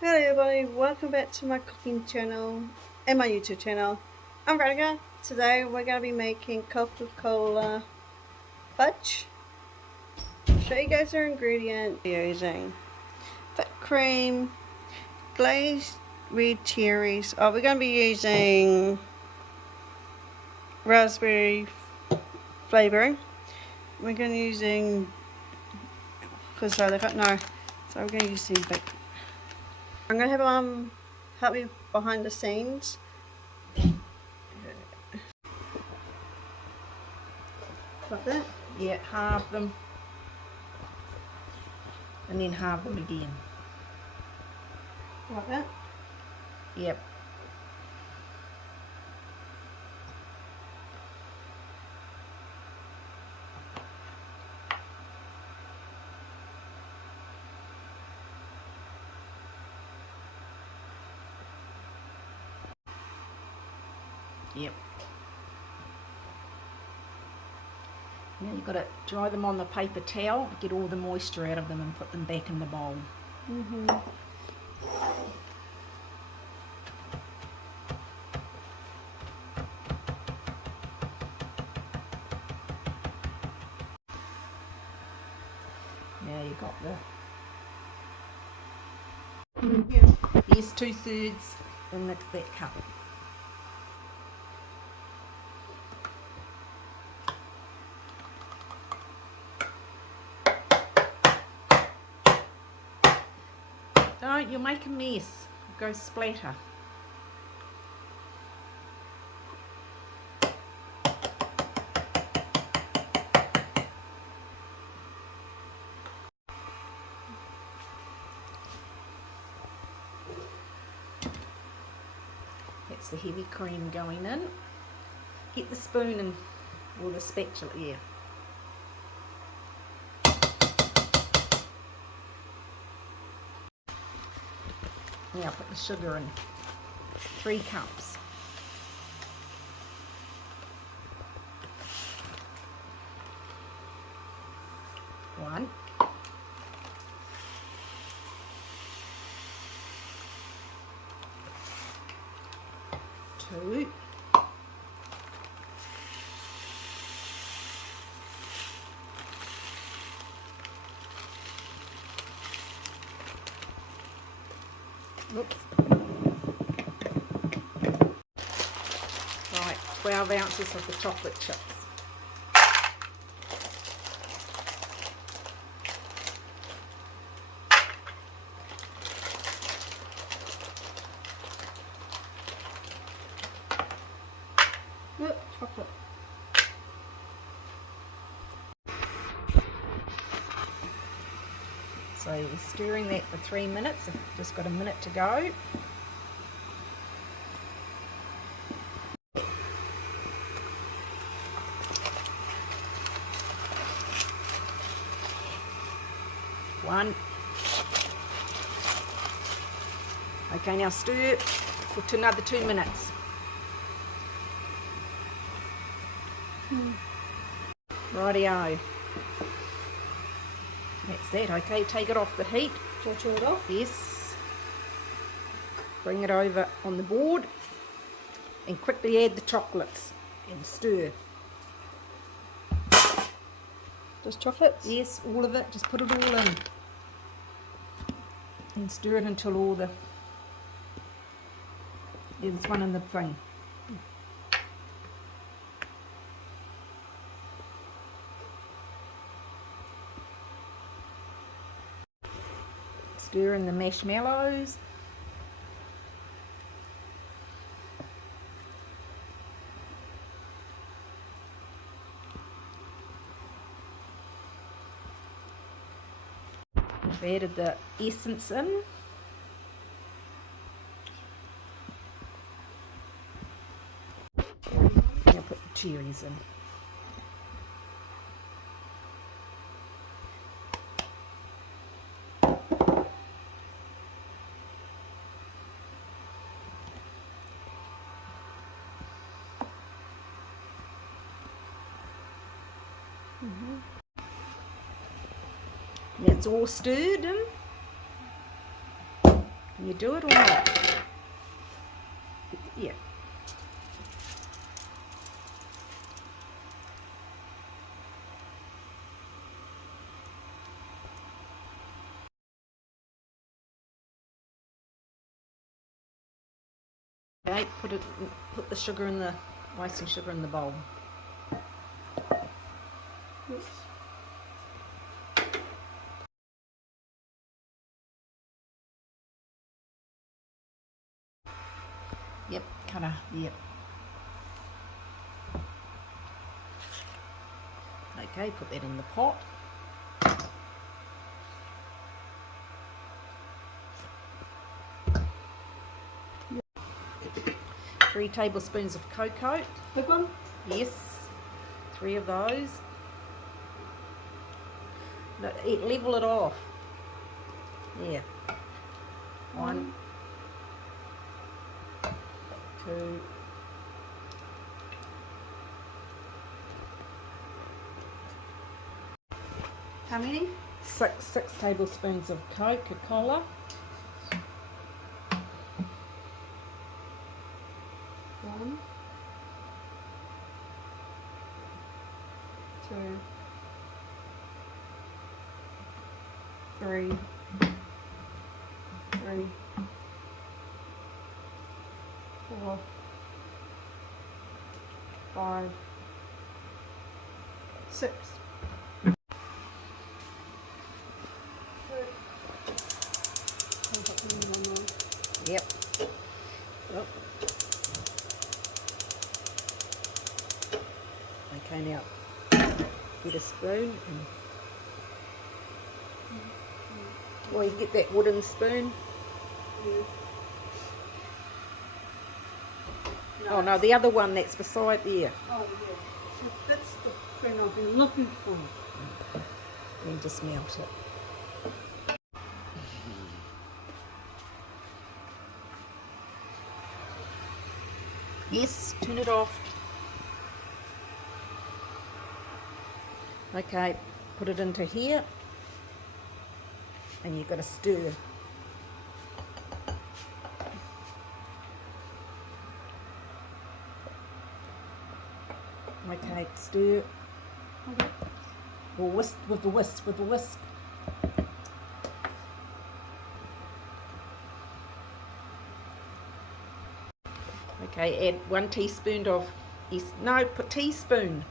Hello everybody, welcome back to my cooking channel and my YouTube channel. I'm Veronica. Today we're going to be making Coca-Cola fudge. I'll show you guys our ingredients. We're using fat cream, glazed red cherries. We're going to be using raspberry flavouring. We're going to be using, because I don't know, so we're going to use some big. I'm going to have help me behind the scenes. Like that. Yeah, halve them and then halve them again. Like that. Yep. Yep. Now you've got to dry them on the paper towel, get all the moisture out of them and put them back in the bowl. Now you've got there's 2/3 in that cup. Don't, you'll make a mess. It'll go splatter. That's the heavy cream going in. Get the spoon and or the spatula, yeah. Now put the sugar in. 3 cups. One. Two. Oops. Right, 12 ounces of the chocolate chips. Look, chocolate. So we're stirring that for 3 minutes. I've just got a minute to go. One. Okay, now stir for another 2 minutes. Rightio. That's that. Okay, take it off the heat. Do I turn it off? Yes. Bring it over on the board and quickly add the chocolates and stir. Just chocolates? Yes, all of it. Just put it all in and stir it until all the... There's one in the thing. Stir in the marshmallows. I've added the essence in. Now put the cherries in. Now it's all stirred in. Can you do it or not? Yeah. Okay, put the sugar in the icing sugar in the bowl. Oops. Yep, yep. Okay, put that in the pot. Yep. 3 tablespoons of cocoa. Big one? Yes, 3 of those. No, level it off. Yeah. 1, 2. How many? 6 tablespoons of coca-cola. 1, 2, 3, 4, 5, 6. Yep. Oh. Okay, now get a spoon and you get that wooden spoon. Oh no, the other one that's beside there. Oh yeah, that's the spoon I've been looking for. And just melt it. Yes, turn it off. Okay, put it into here. And you've got to stir. Okay, stir. Okay. Or whisk with the whisk. Okay, add 1 teaspoon of no, put teaspoon.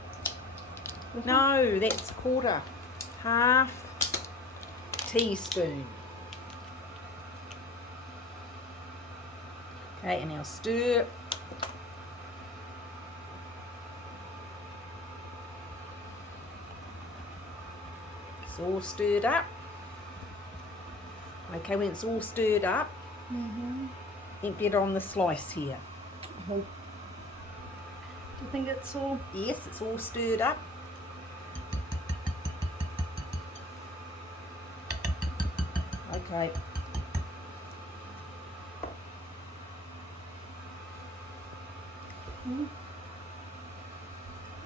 No, that's quarter. Half teaspoon. Okay, and now stir. It's all stirred up. Okay, when it's all stirred up, empty it on the slice here. Do you think it's all? Yes, it's all stirred up. Okay.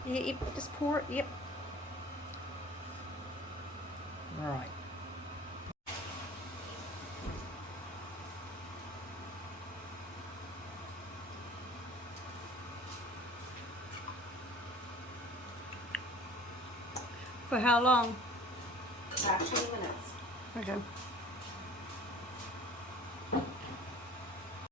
Yeah, just pour it, yep. Right. For how long? 20 minutes. Okay.